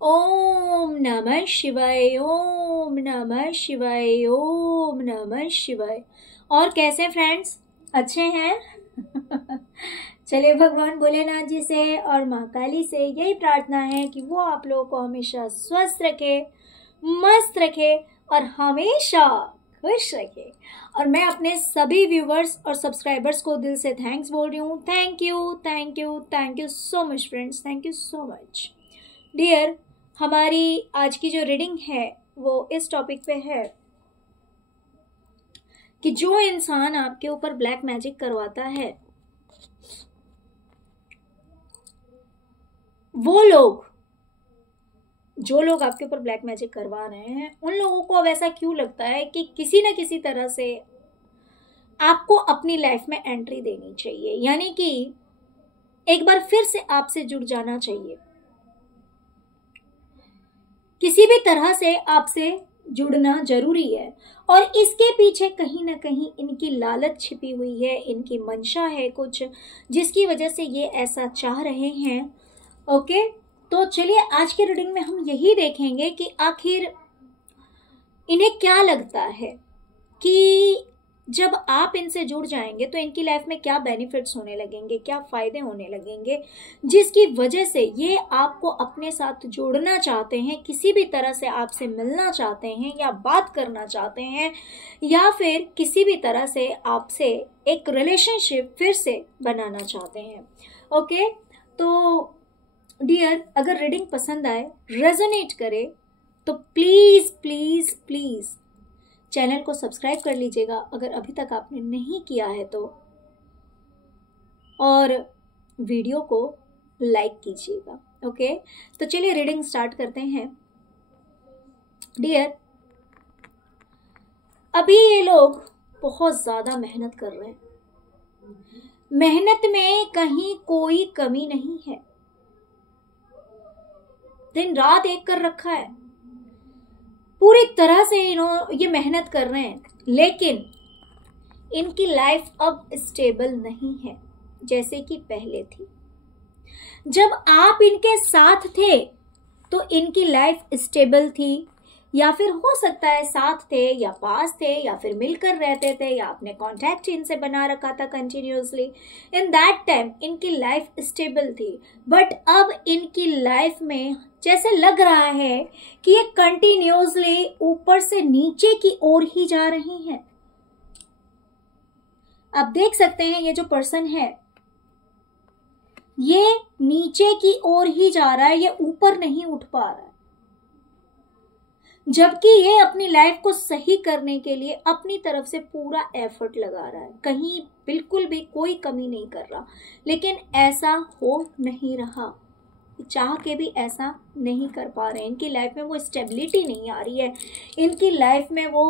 ओम नमः शिवाय, ओम नमः शिवाय, ओम नमः शिवाय। और कैसे फ्रेंड्स, अच्छे हैं? चलिए भगवान भोलेनाथ जी से और माँ काली से यही प्रार्थना है कि वो आप लोगों को हमेशा स्वस्थ रखे, मस्त रखे और हमेशा खुश रखे। और मैं अपने सभी व्यूवर्स और सब्सक्राइबर्स को दिल से थैंक्स बोल रही हूँ। Thank you, thank you, thank you so much friends, thank you so much dear. हमारी आज की जो रीडिंग है वो इस टॉपिक पे है कि जो इंसान आपके ऊपर ब्लैक मैजिक करवाता है, वो लोग, जो लोग आपके ऊपर ब्लैक मैजिक करवा रहे हैं, उन लोगों को अब ऐसा क्यों लगता है कि किसी न किसी तरह से आपको अपनी लाइफ में एंट्री देनी चाहिए, यानी कि एक बार फिर से आपसे जुड़ जाना चाहिए। किसी भी तरह से आपसे जुड़ना जरूरी है और इसके पीछे कहीं ना कहीं इनकी लालच छिपी हुई है, इनकी मंशा है कुछ, जिसकी वजह से ये ऐसा चाह रहे हैं। ओके, तो चलिए आज के रीडिंग में हम यही देखेंगे कि आखिर इन्हें क्या लगता है कि जब आप इनसे जुड़ जाएंगे तो इनकी लाइफ में क्या बेनिफिट्स होने लगेंगे, क्या फायदे होने लगेंगे, जिसकी वजह से ये आपको अपने साथ जोड़ना चाहते हैं, किसी भी तरह से आपसे मिलना चाहते हैं या बात करना चाहते हैं, या फिर किसी भी तरह से आपसे एक रिलेशनशिप फिर से बनाना चाहते हैं। ओके, तो डियर, अगर रीडिंग पसंद आए, रेजोनेट करे, तो प्लीज प्लीज प्लीज चैनल को सब्सक्राइब कर लीजिएगा अगर अभी तक आपने नहीं किया है तो, और वीडियो को लाइक कीजिएगा। ओके, तो चलिए रीडिंग स्टार्ट करते हैं। डियर, अभी ये लोग बहुत ज्यादा मेहनत कर रहे हैं, मेहनत में कहीं कोई कमी नहीं है, दिन रात एक कर रखा है, पूरी तरह से ये मेहनत कर रहे हैं, लेकिन इनकी लाइफ अब स्टेबल नहीं है जैसे कि पहले थी। जब आप इनके साथ थे तो इनकी लाइफ स्टेबल थी, या फिर हो सकता है साथ थे या पास थे या फिर मिलकर रहते थे या आपने कांटेक्ट इनसे बना रखा था कंटिन्यूअसली। इन दैट टाइम इनकी लाइफ स्टेबल थी, बट अब इनकी लाइफ में जैसे लग रहा है कि ये कंटिन्यूअसली ऊपर से नीचे की ओर ही जा रही हैं। आप देख सकते हैं ये जो पर्सन है ये नीचे की ओर ही जा रहा है, ये ऊपर नहीं उठ पा रहा है, जबकि ये अपनी लाइफ को सही करने के लिए अपनी तरफ से पूरा एफर्ट लगा रहा है, कहीं बिल्कुल भी कोई कमी नहीं कर रहा, लेकिन ऐसा हो नहीं रहा, चाह के भी ऐसा नहीं कर पा रहे हैं। इनकी लाइफ में वो स्टेबिलिटी नहीं आ रही है, इनकी लाइफ में वो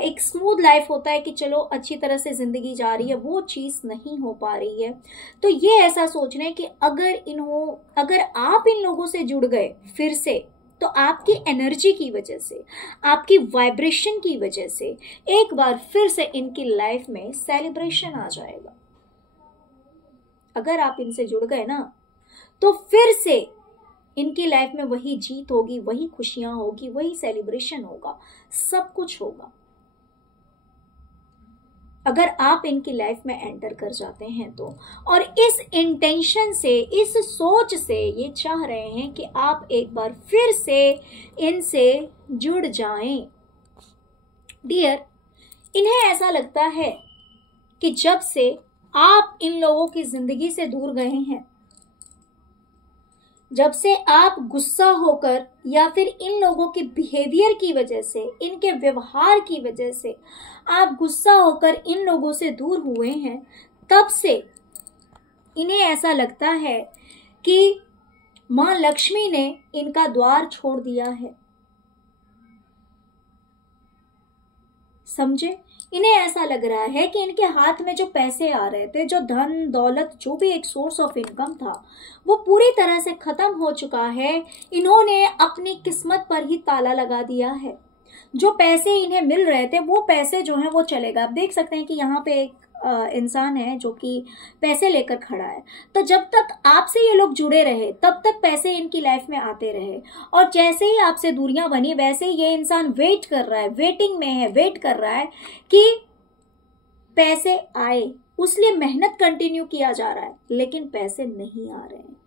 एक स्मूथ लाइफ होता है कि चलो अच्छी तरह से जिंदगी जा रही है, वो चीज़ नहीं हो पा रही है। तो ये ऐसा सोच रहे हैं कि अगर आप इन लोगों से जुड़ गए फिर से, तो आपकी एनर्जी की वजह से, आपकी वाइब्रेशन की वजह से एक बार फिर से इनकी लाइफ में सेलिब्रेशन आ जाएगा। अगर आप इनसे जुड़ गए ना तो फिर से इनकी लाइफ में वही जीत होगी, वही खुशियां होगी, वही सेलिब्रेशन होगा, सब कुछ होगा। अगर आप इनकी लाइफ में एंटर कर जाते हैं तो, और इस इंटेंशन से, इस सोच से ये चाह रहे हैं कि आप एक बार फिर से इनसे जुड़ जाएं। डियर, इन्हें ऐसा लगता है कि जब से आप इन लोगों की जिंदगी से दूर गए हैं, जब से आप गुस्सा होकर या फिर इन लोगों के बिहेवियर की वजह से, इनके व्यवहार की वजह से आप गुस्सा होकर इन लोगों से दूर हुए हैं, तब से इन्हें ऐसा लगता है कि मां लक्ष्मी ने इनका द्वार छोड़ दिया है। समझे? इन्हें ऐसा लग रहा है कि इनके हाथ में जो पैसे आ रहे थे, जो धन दौलत, जो भी एक सोर्स ऑफ इनकम था, वो पूरी तरह से खत्म हो चुका है। इन्होंने अपनी किस्मत पर ही ताला लगा दिया है। जो पैसे इन्हें मिल रहे थे वो पैसे जो हैं वो चलेगा। आप देख सकते हैं कि यहाँ पे एक इंसान है जो कि पैसे लेकर खड़ा है। तो जब तक आपसे ये लोग जुड़े रहे तब तक पैसे इनकी लाइफ में आते रहे, और जैसे ही आपसे दूरियां बनी वैसे ही ये इंसान वेट कर रहा है, वेटिंग में है, वेट कर रहा है कि पैसे आए, उसलिए मेहनत कंटिन्यू किया जा रहा है, लेकिन पैसे नहीं आ रहे हैं।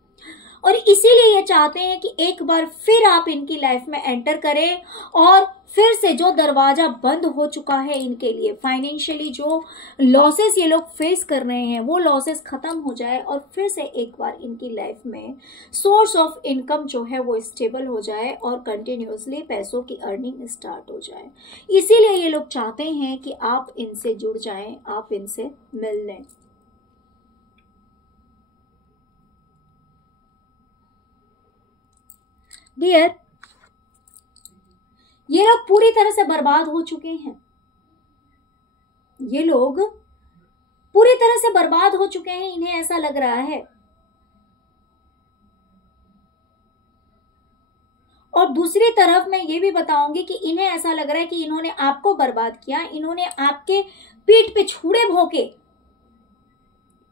और इसीलिए ये चाहते हैं कि एक बार फिर आप इनकी लाइफ में एंटर करें और फिर से जो दरवाजा बंद हो चुका है इनके लिए, फाइनेंशियली जो लॉसेस ये लोग फेस कर रहे हैं वो लॉसेस खत्म हो जाए और फिर से एक बार इनकी लाइफ में सोर्स ऑफ इनकम जो है वो स्टेबल हो जाए और कंटिन्यूअसली पैसों की अर्निंग स्टार्ट हो जाए। इसीलिए ये लोग चाहते हैं कि आप इनसे जुड़ जाएं, आप इनसे मिल लें। डियर, ये लोग पूरी तरह से बर्बाद हो चुके हैं, ये लोग पूरी तरह से बर्बाद हो चुके हैं, इन्हें ऐसा लग रहा है। और दूसरी तरफ मैं ये भी बताऊंगी कि इन्हें ऐसा लग रहा है कि इन्होंने आपको बर्बाद किया, इन्होंने आपके पीठ पे छुरे भोंके,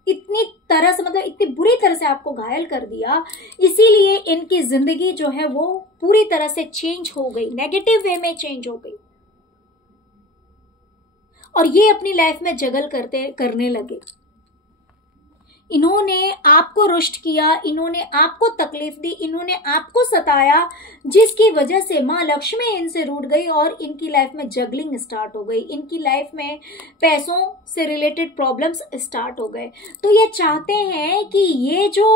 इतनी तरह से मतलब इतनी बुरी तरह से आपको घायल कर दिया, इसीलिए इनकी जिंदगी जो है वो पूरी तरह से चेंज हो गई, नेगेटिव वे में चेंज हो गई, और ये अपनी लाइफ में जगल करने लगे। इन्होंने आपको रुष्ट किया, इन्होंने आपको तकलीफ दी, इन्होंने आपको सताया, जिसकी वजह से माँ लक्ष्मी इनसे रूठ गई और इनकी लाइफ में जगलिंग स्टार्ट हो गई, इनकी लाइफ में पैसों से रिलेटेड प्रॉब्लम्स स्टार्ट हो गए। तो ये चाहते हैं कि ये जो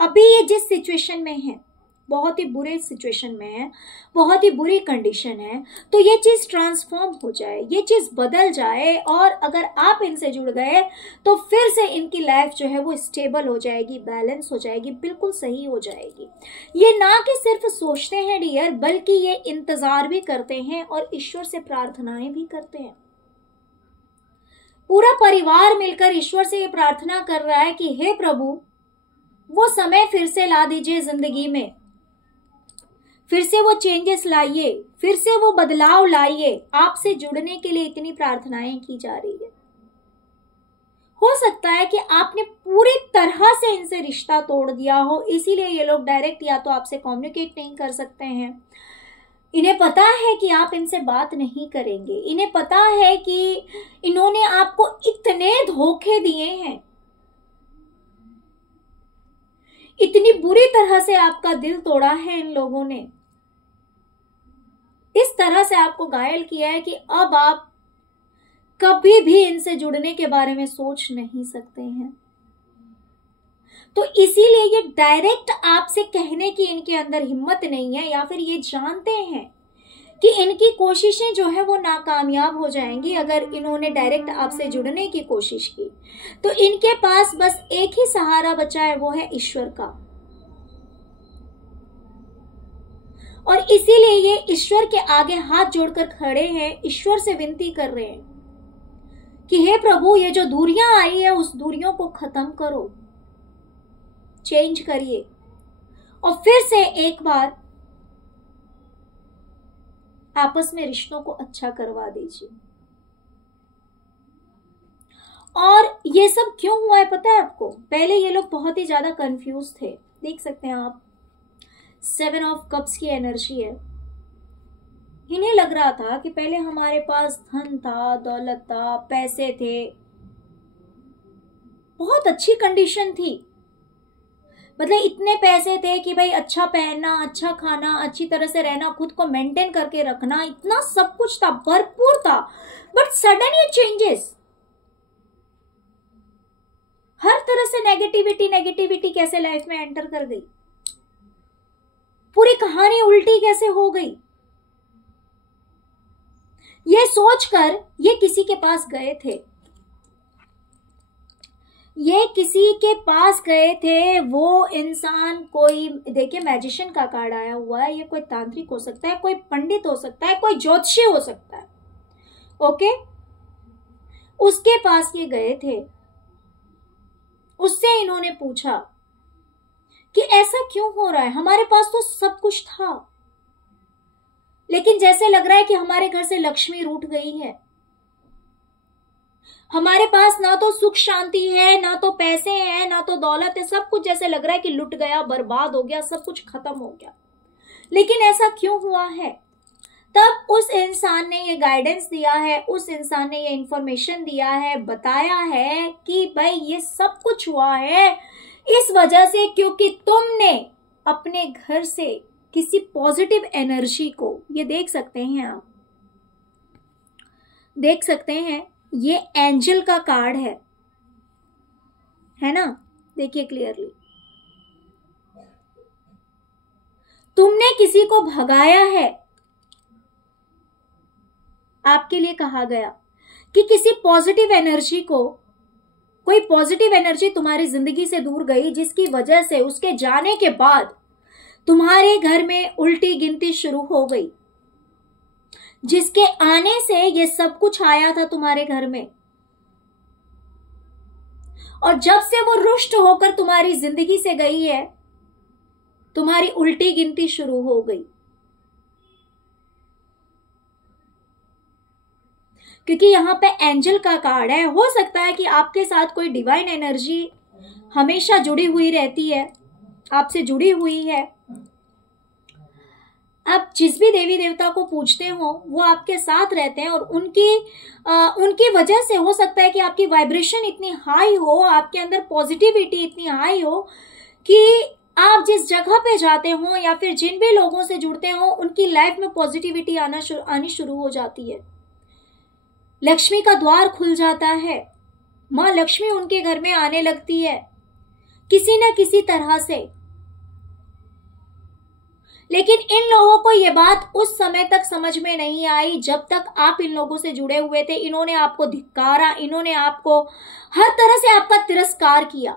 अभी ये जिस सिचुएशन में है, बहुत ही बुरे सिचुएशन में है, बहुत ही बुरी कंडीशन है, तो ये चीज ट्रांसफॉर्म हो जाए, ये चीज बदल जाए, और अगर आप इनसे जुड़ गए तो फिर से इनकी लाइफ जो है वो स्टेबल हो जाएगी, बैलेंस हो जाएगी, बिल्कुल सही हो जाएगी। ये ना कि सिर्फ सोचते हैं डियर, बल्कि ये इंतजार भी करते हैं और ईश्वर से प्रार्थनाएं भी करते हैं। पूरा परिवार मिलकर ईश्वर से ये प्रार्थना कर रहा है कि हे प्रभु, वो समय फिर से ला दीजिए जिंदगी में, फिर से वो चेंजेस लाइए, फिर से वो बदलाव लाइए। आपसे जुड़ने के लिए इतनी प्रार्थनाएं की जा रही है। हो सकता है कि आपने पूरी तरह से इनसे रिश्ता तोड़ दिया हो, इसीलिए ये लोग डायरेक्ट या तो आपसे कम्युनिकेट नहीं कर सकते हैं। इन्हें पता है कि आप इनसे बात नहीं करेंगे, इन्हें पता है कि इन्होंने आपको इतने धोखे दिए हैं, इतनी बुरी तरह से आपका दिल तोड़ा है इन लोगों ने, इस तरह से आपको घायल किया है कि अब आप कभी भी इनसे जुड़ने के बारे में सोच नहीं सकते हैं। तो इसीलिए ये डायरेक्ट आपसे कहने की इनके अंदर हिम्मत नहीं है, या फिर ये जानते हैं कि इनकी कोशिशें जो है वो नाकामयाब हो जाएंगी। अगर इन्होंने डायरेक्ट आपसे जुड़ने की कोशिश की तो इनके पास बस एक ही सहारा बचा है, वो है ईश्वर का। और इसीलिए ये ईश्वर के आगे हाथ जोड़कर खड़े हैं, ईश्वर से विनती कर रहे हैं कि हे प्रभु, ये जो दूरियां आई है उस दूरियों को खत्म करो, चेंज करिए, और फिर से एक बार आपस में रिश्तों को अच्छा करवा दीजिए। और ये सब क्यों हुआ है पता है आपको? पहले ये लोग बहुत ही ज्यादा कंफ्यूज थे, देख सकते हैं आप, 7 ऑफ कप्स की एनर्जी है। इन्हें लग रहा था कि पहले हमारे पास धन था, दौलत था, पैसे थे, बहुत अच्छी कंडीशन थी, मतलब इतने पैसे थे कि भाई अच्छा पहनना, अच्छा खाना, अच्छी तरह से रहना, खुद को मेंटेन करके रखना, इतना सब कुछ था, भरपूर था। बट सडन ये चेंजेस, हर तरह से नेगेटिविटी कैसे लाइफ में एंटर कर गई, पूरी कहानी उल्टी कैसे हो गई। ये सोचकर ये किसी के पास गए थे, ये किसी के पास गए थे। वो इंसान कोई, देखिए मैजिशियन का कार्ड आया हुआ है, ये कोई तांत्रिक हो सकता है, कोई पंडित हो सकता है, कोई ज्योतिषी हो सकता है, ओके। उसके पास ये गए थे, उससे इन्होंने पूछा कि ऐसा क्यों हो रहा है, हमारे पास तो सब कुछ था, लेकिन जैसे लग रहा है कि हमारे घर से लक्ष्मी रूठ गई है। हमारे पास ना तो सुख शांति है, ना तो पैसे हैं, ना तो दौलत है, सब कुछ जैसे लग रहा है कि लुट गया, बर्बाद हो गया, सब कुछ खत्म हो गया। लेकिन ऐसा क्यों हुआ है? तब उस इंसान ने ये गाइडेंस दिया है, उस इंसान ने ये इंफॉर्मेशन दिया है, बताया है कि भाई ये सब कुछ हुआ है इस वजह से क्योंकि तुमने अपने घर से किसी पॉजिटिव एनर्जी को, ये देख सकते हैं आप, देख सकते हैं, ये एंजल का कार्ड है ना, देखिए क्लियरली। तुमने किसी को भगाया है। आपके लिए कहा गया कि किसी पॉजिटिव एनर्जी को, कोई पॉजिटिव एनर्जी तुम्हारी जिंदगी से दूर गई, जिसकी वजह से उसके जाने के बाद तुम्हारे घर में उल्टी गिनती शुरू हो गई, जिसके आने से ये सब कुछ आया था तुम्हारे घर में। और जब से वो रुष्ट होकर तुम्हारी जिंदगी से गई है, तुम्हारी उल्टी गिनती शुरू हो गई। क्योंकि यहां पे एंजल का कार्ड है। हो सकता है कि आपके साथ कोई डिवाइन एनर्जी हमेशा जुड़ी हुई रहती है, आपसे जुड़ी हुई है। आप जिस भी देवी देवता को पूजते हो वो आपके साथ रहते हैं, और उनकी वजह से हो सकता है कि आपकी वाइब्रेशन इतनी हाई हो, आपके अंदर पॉजिटिविटी इतनी हाई हो कि आप जिस जगह पे जाते हो या फिर जिन भी लोगों से जुड़ते हो उनकी लाइफ में पॉजिटिविटी आनी शुरू हो जाती है। लक्ष्मी का द्वार खुल जाता है, माँ लक्ष्मी उनके घर में आने लगती है किसी न किसी तरह से। लेकिन इन लोगों को ये बात उस समय तक समझ में नहीं आई जब तक आप इन लोगों से जुड़े हुए थे। इन्होंने आपको धिक्कारा, इन्होंने आपको हर तरह से आपका तिरस्कार किया।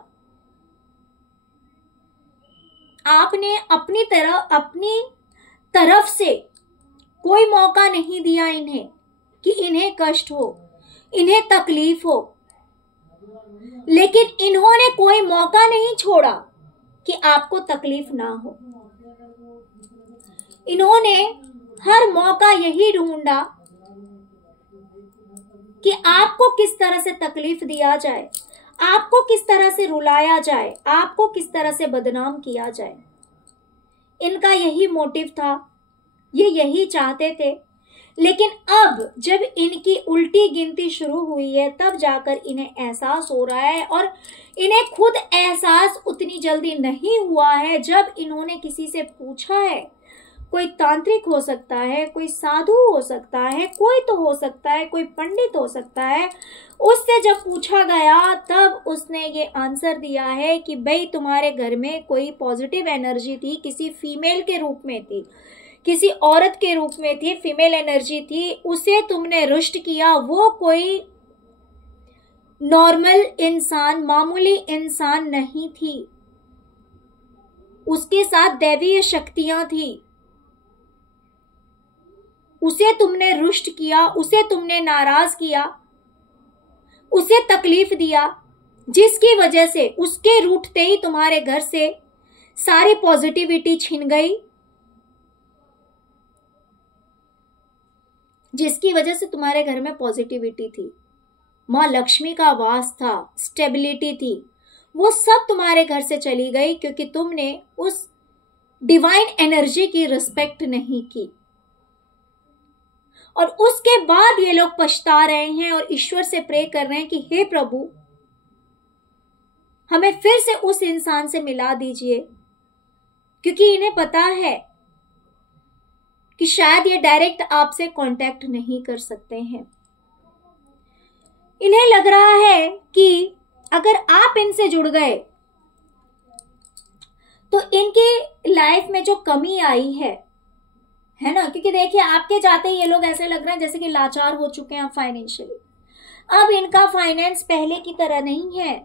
आपने अपनी तरफ से कोई मौका नहीं दिया इन्हें कि इन्हें कष्ट हो, इन्हें तकलीफ हो। लेकिन इन्होंने कोई मौका नहीं छोड़ा कि आपको तकलीफ ना हो। इन्होंने हर मौका यही ढूंढा कि आपको किस तरह से तकलीफ दिया जाए, आपको किस तरह से रुलाया जाए, आपको किस तरह से बदनाम किया जाए। इनका यही मोटिव था, ये यही चाहते थे। लेकिन अब जब इनकी उल्टी गिनती शुरू हुई है तब जाकर इन्हें एहसास हो रहा है, और इन्हें खुद एहसास उतनी जल्दी नहीं हुआ है। जब इन्होंने किसी से पूछा है, कोई तांत्रिक हो सकता है, कोई साधु हो सकता है, कोई तो हो सकता है, कोई पंडित हो सकता है, उससे जब पूछा गया तब उसने ये आंसर दिया है कि भाई तुम्हारे घर में कोई पॉजिटिव एनर्जी थी, किसी फीमेल के रूप में थी, किसी औरत के रूप में थी, फीमेल एनर्जी थी, उसे तुमने रुष्ट किया। वो कोई नॉर्मल इंसान, मामूली इंसान नहीं थी, उसके साथ दैवीय शक्तियां थी। उसे तुमने रुष्ट किया, उसे तुमने नाराज किया, उसे तकलीफ दिया, जिसकी वजह से उसके रूठते ही तुम्हारे घर से सारी पॉजिटिविटी छिन गई, जिसकी वजह से तुम्हारे घर में पॉजिटिविटी थी, माँ लक्ष्मी का वास था, स्टेबिलिटी थी, वो सब तुम्हारे घर से चली गई क्योंकि तुमने उस डिवाइन एनर्जी की रिस्पेक्ट नहीं की। और उसके बाद ये लोग पछता रहे हैं और ईश्वर से प्रे कर रहे हैं कि हे प्रभु, हमें फिर से उस इंसान से मिला दीजिए, क्योंकि इन्हें पता है कि शायद ये डायरेक्ट आपसे कांटेक्ट नहीं कर सकते हैं। इन्हें लग रहा है कि अगर आप इनसे जुड़ गए तो इनकी लाइफ में जो कमी आई है ना, क्योंकि देखिए आपके जाते ही ये लोग ऐसे लग रहे हैं जैसे कि लाचार हो चुके हैं फाइनेंशियली। अब इनका फाइनेंस पहले की तरह नहीं है,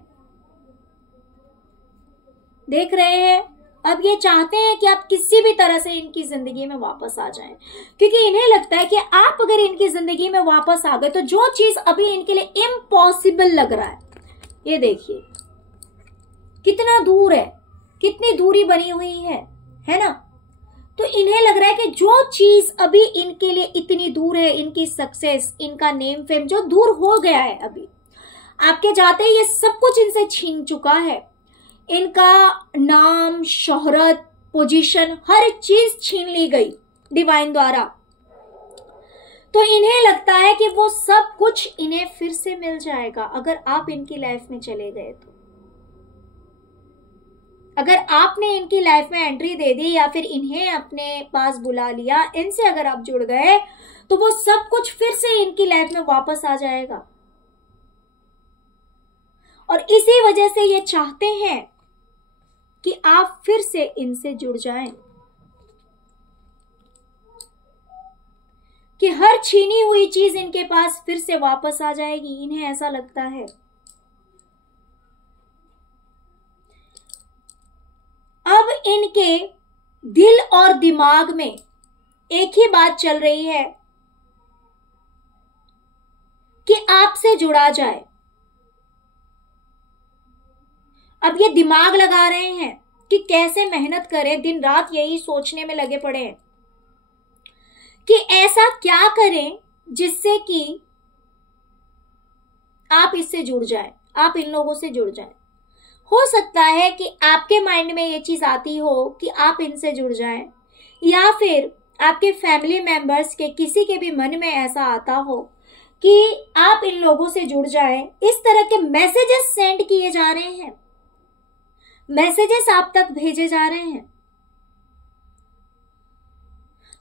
देख रहे हैं। अब ये चाहते हैं कि आप किसी भी तरह से इनकी जिंदगी में वापस आ जाएं, क्योंकि इन्हें लगता है कि आप अगर इनकी जिंदगी में वापस आ गए तो जो चीज अभी इनके लिए इम्पॉसिबल लग रहा है, ये देखिए कितना दूर है, कितनी दूरी बनी हुई है ना। तो इन्हें लग रहा है कि जो चीज अभी इनके लिए इतनी दूर है, इनकी सक्सेस, इनका नेम फेम जो दूर हो गया है, अभी आपके जाते ही ये सब कुछ इनसे छीन चुका है। इनका नाम, शोहरत, पोजीशन, हर चीज छीन ली गई डिवाइन द्वारा। तो इन्हें लगता है कि वो सब कुछ इन्हें फिर से मिल जाएगा अगर आप इनकी लाइफ में चले गए तो। अगर आपने इनकी लाइफ में एंट्री दे दी या फिर इन्हें अपने पास बुला लिया, इनसे अगर आप जुड़ गए तो वो सब कुछ फिर से इनकी लाइफ में वापस आ जाएगा। और इसी वजह से ये चाहते हैं कि आप फिर से इनसे जुड़ जाएं, कि हर छीनी हुई चीज इनके पास फिर से वापस आ जाएगी। इन्हें ऐसा लगता है। अब इनके दिल और दिमाग में एक ही बात चल रही है कि आपसे जुड़ा जाए। अब ये दिमाग लगा रहे हैं कि कैसे मेहनत करें, दिन रात यही सोचने में लगे पड़े हैं कि ऐसा क्या करें जिससे कि आप इससे जुड़ जाएं, आप इन लोगों से जुड़ जाएं। हो सकता है कि आपके माइंड में ये चीज आती हो कि आप इनसे जुड़ जाएं, या फिर आपके फैमिली मेंबर्स के किसी के भी मन में ऐसा आता हो कि आप इन लोगों से जुड़ जाएं। इस तरह के मैसेजेस सेंड किए जा रहे हैं, मैसेजेस आप तक भेजे जा रहे हैं।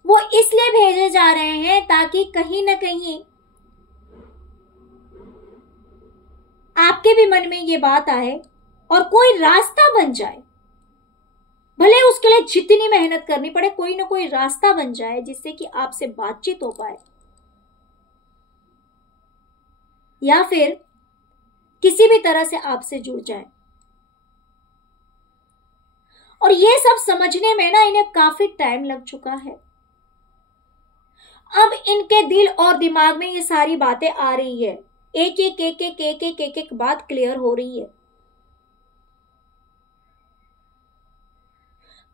वो इसलिए भेजे जा रहे हैं ताकि कहीं ना कहीं आपके भी मन में ये बात आए और कोई रास्ता बन जाए। भले उसके लिए जितनी मेहनत करनी पड़े, कोई ना कोई रास्ता बन जाए जिससे कि आपसे बातचीत हो पाए, या फिर किसी भी तरह से आपसे जुड़ जाए। और ये सब समझने में ना इन्हें काफी टाइम लग चुका है। अब इनके दिल और दिमाग में ये सारी बातें आ रही है, एक एक एक एक एक एक एक एक बात क्लियर हो रही है।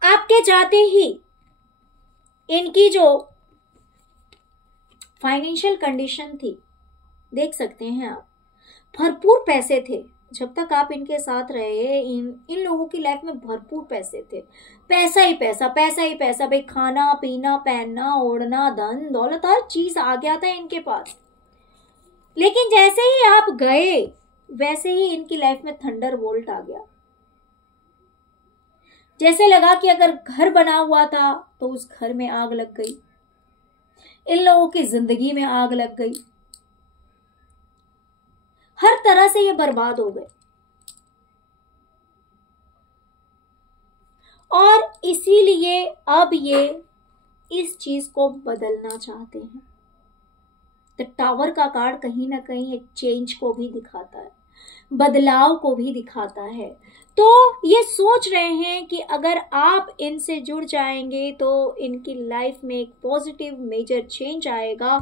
आपके जाते ही इनकी जो फाइनेंशियल कंडीशन थी, देख सकते हैं आप, भरपूर पैसे थे। जब तक आप इनके साथ रहे, इन लोगों की लाइफ में भरपूर पैसे थे। पैसा ही पैसा, पैसा ही पैसा। भाई खाना पीना, पहनना ओढ़ना, धन दौलत, हर चीज आ गया था इनके पास। लेकिन जैसे ही आप गए वैसे ही इनकी लाइफ में थंडर बोल्ट आ गया। जैसे लगा कि अगर घर बना हुआ था तो उस घर में आग लग गई, इन लोगों की जिंदगी में आग लग गई, हर तरह से ये बर्बाद हो गए। और इसीलिए अब ये इस चीज को बदलना चाहते हैं। द टावर का कार्ड कहीं ना कहीं एक चेंज को भी दिखाता है, बदलाव को भी दिखाता है। तो ये सोच रहे हैं कि अगर आप इनसे जुड़ जाएंगे तो इनकी लाइफ में एक पॉजिटिव मेजर चेंज आएगा।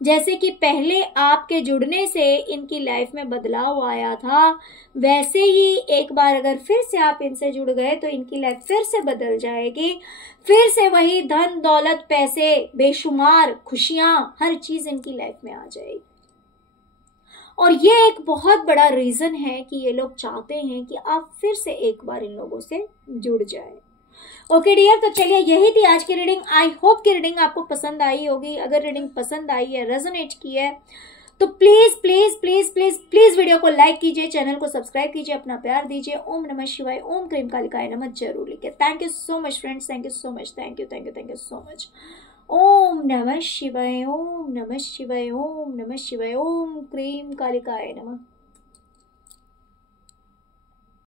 जैसे कि पहले आपके जुड़ने से इनकी लाइफ में बदलाव आया था, वैसे ही एक बार अगर फिर से आप इनसे जुड़ गए तो इनकी लाइफ फिर से बदल जाएगी। फिर से वही धन दौलत, पैसे, बेशुमार खुशियां, हर चीज इनकी लाइफ में आ जाएगी। और ये एक बहुत बड़ा रीजन है कि ये लोग चाहते हैं कि आप फिर से एक बार इन लोगों से जुड़ जाए। ओके डियर, तो चलिए यही थी आज की रीडिंग। आई होप कि रीडिंग आपको पसंद आई होगी। अगर रीडिंग पसंद आई है, रेजोनेट की है, तो please please please please please video को लाइक कीजिए, चैनल को सब्सक्राइब कीजिए, अपना प्यार दीजिए। ओम नमः शिवाय, ओम क्रीम कालिकाय नमः जरूर लिखे। Thank you so much friends, thank you so much, thank you thank you thank you so much. ओम नमः शिवाय, ओम नमः शिवाय, ओम नमः शिवाय, ओम क्रीम कालिकाय नमः।